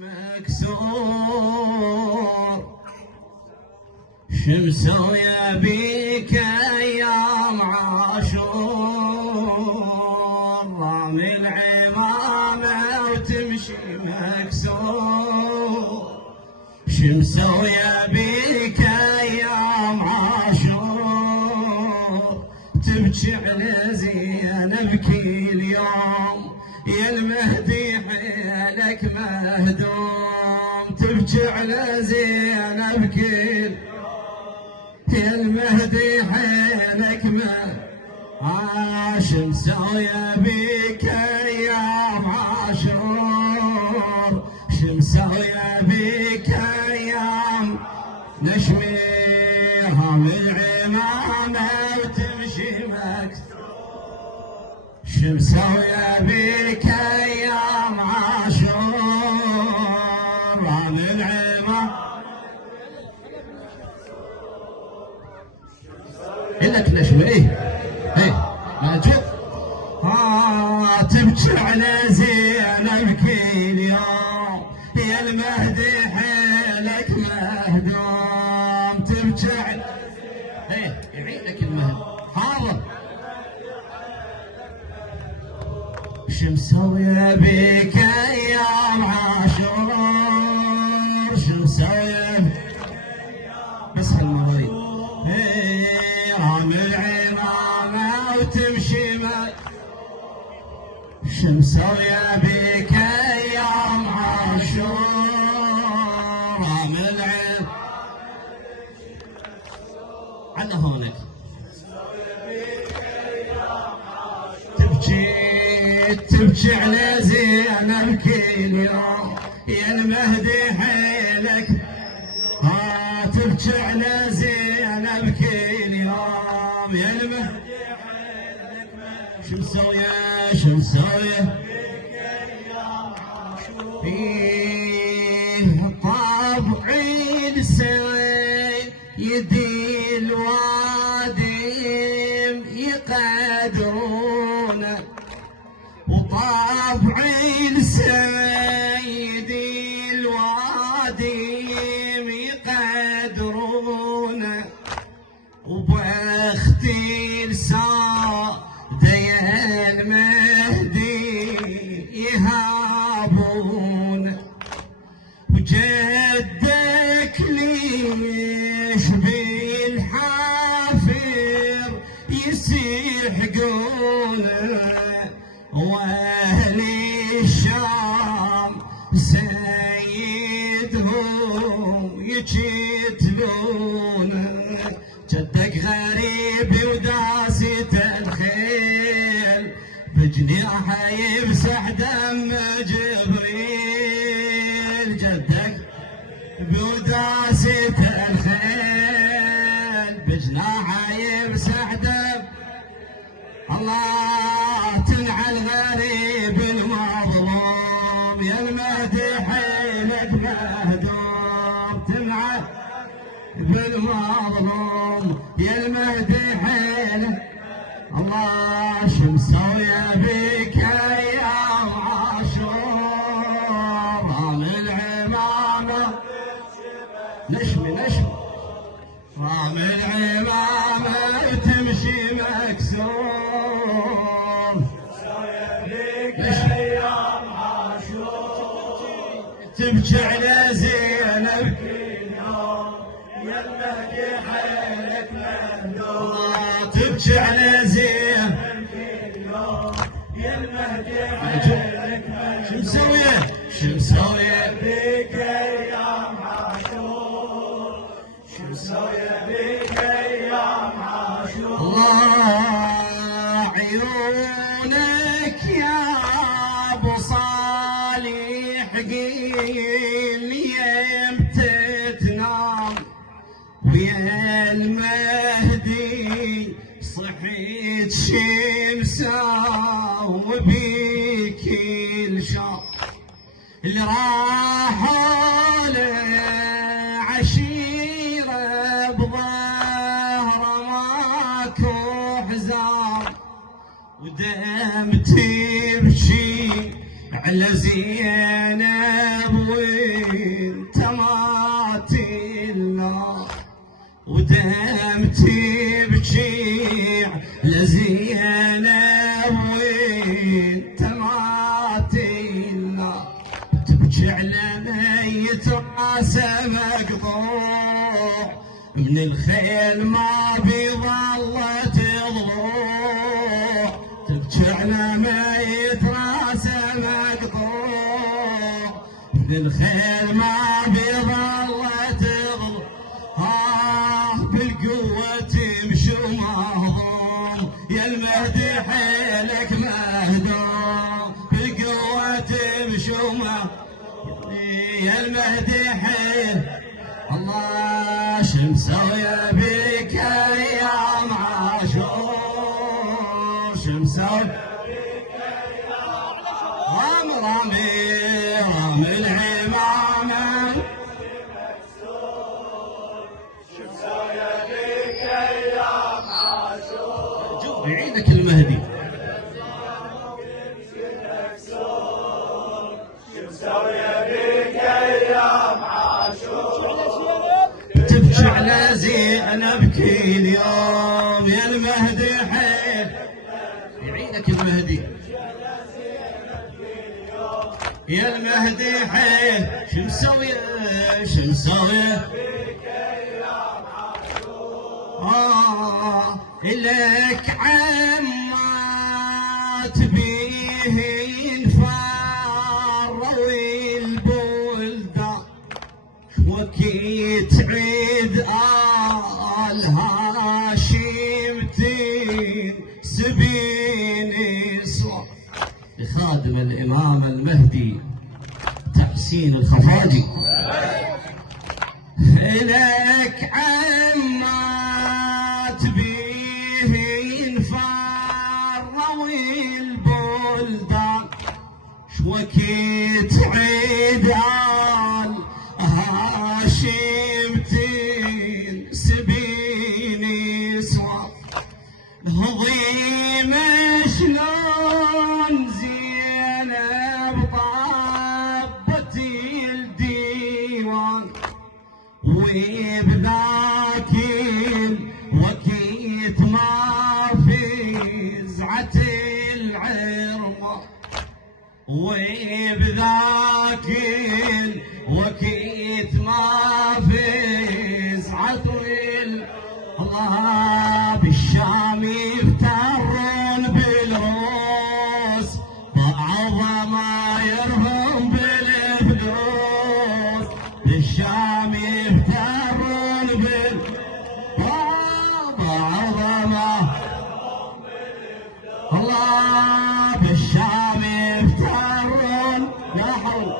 مكسور شمسوية بيك ايام عاشور رامي العمامة وتمشي مكسور شمسوية بيك ايام عاشور تبكي على زينب كل يوم يا المهدي حيلك مهدوم تبكي على زينب كل يا المهدي حيلك شمسوية بيك ايام عاشور شمسوية بيك ايام نشميها بالعمامة وتمشي مكسور شمسوية بيك ايام عاشور رامي العمامة إلك نشوي إيه موجود تبكي على زينب كل يوم يا المهدي حيلك مهدوم تبكي على إيه يعينك المهدي حاضر شمسوية بيك ايام عاشور شمسوية بس هالمريض رامي العمامة وتمشي شمسوية بيك ايام عاشور رامي العمامة على هونك تبكي على زينب كل يوم يا المهدي حيلك تبكي على زينب كل يوم يا المهدي حيلك شمسوية طابعي لسيدي الوادم يقدرونه وطابعي لسيدي الوادم يقدرونه وبختي لسادي المهدي يهابونه وجدك ليش بالحافر يسيحقونه واهل الشام سيدهم يجتلونه جدك غريب وداسة الخيل بجناحه يمسح دم جبريل جدك بوداسة الخيل بجناحه يمسح دم الله تنعى الغريب المظلوم يا المهدي حيلك مهدوم تنعى بالمظلوم يا المهدي حيلك الله شمسوية بيك ايام عاشور رامي العمامة نشمي رامي العمامة تمشي مكسور تبكي على زينب كل يوم يا المهدي حيلك مهدوم تبكي على زينب كل يوم يا المهدي حيلك مهدوم شمسوية بيك ايام عاشور شمسوية بيك ايام عاشور الله عيونك يا ابو صالح قيل يمتى تنام ويا المهدي صحيت شمسة وبيك الشام اللي راحوا لعشيرة بظهره ماكو حزام ودم تبكي على زينب وانت ما تلا ودم تبكي على زينب وانت ما تلا تبكي على ميت راسه مقطوع من الخيل ما بيظل تضلوع تبكي على ميت راسه مقطوع من الخيل ما بيظل تضلوع بالقوة تمشي مهضوم يا المهدي حيلك مهدوم بالقوة تمشي مهضوم يا المهدي حيل الله شو مسوي بك ايام عاشور شو مسوي بك ايام عاشور رامي العمامه شو مسوي بك ايام عاشور يعيدك المهدي شو مسوي بك ايام عاشور تبكي على زينب كل يوم يا المهدي حيل يعينك المهدي يا المهدي حيل شو مسوي إلك عمات بيه ينفر والبلدان وكيت عيد آل هاشمتين سبين صوت لخادم الإمام المهدي تحسين الخفاجي إلك عمات بيه ينفر والبلدان وكيت عيد آل هاشمتين سبيني صوت هضيم شلون زينب طابت الديوان وبذاك الوقت ما فزعت العرمه وبذاك الوقت ما فزعت الله بالشام يفترون بالروس بعض ما يرهم بالفلوس بالشام يفترون بعض ما الله بالشام يفترون يا حول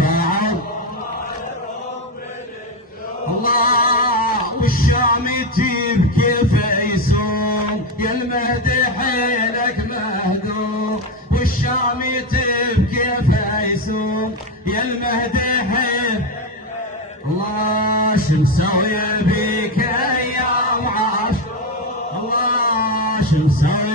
بعض الله والشام تبكي فيسوم يا المهدي حيلك مهدوم والشام تبكي فيسوم يا المهدي حيل الله شو مسوي بك ايام عاشور الله شو مسوي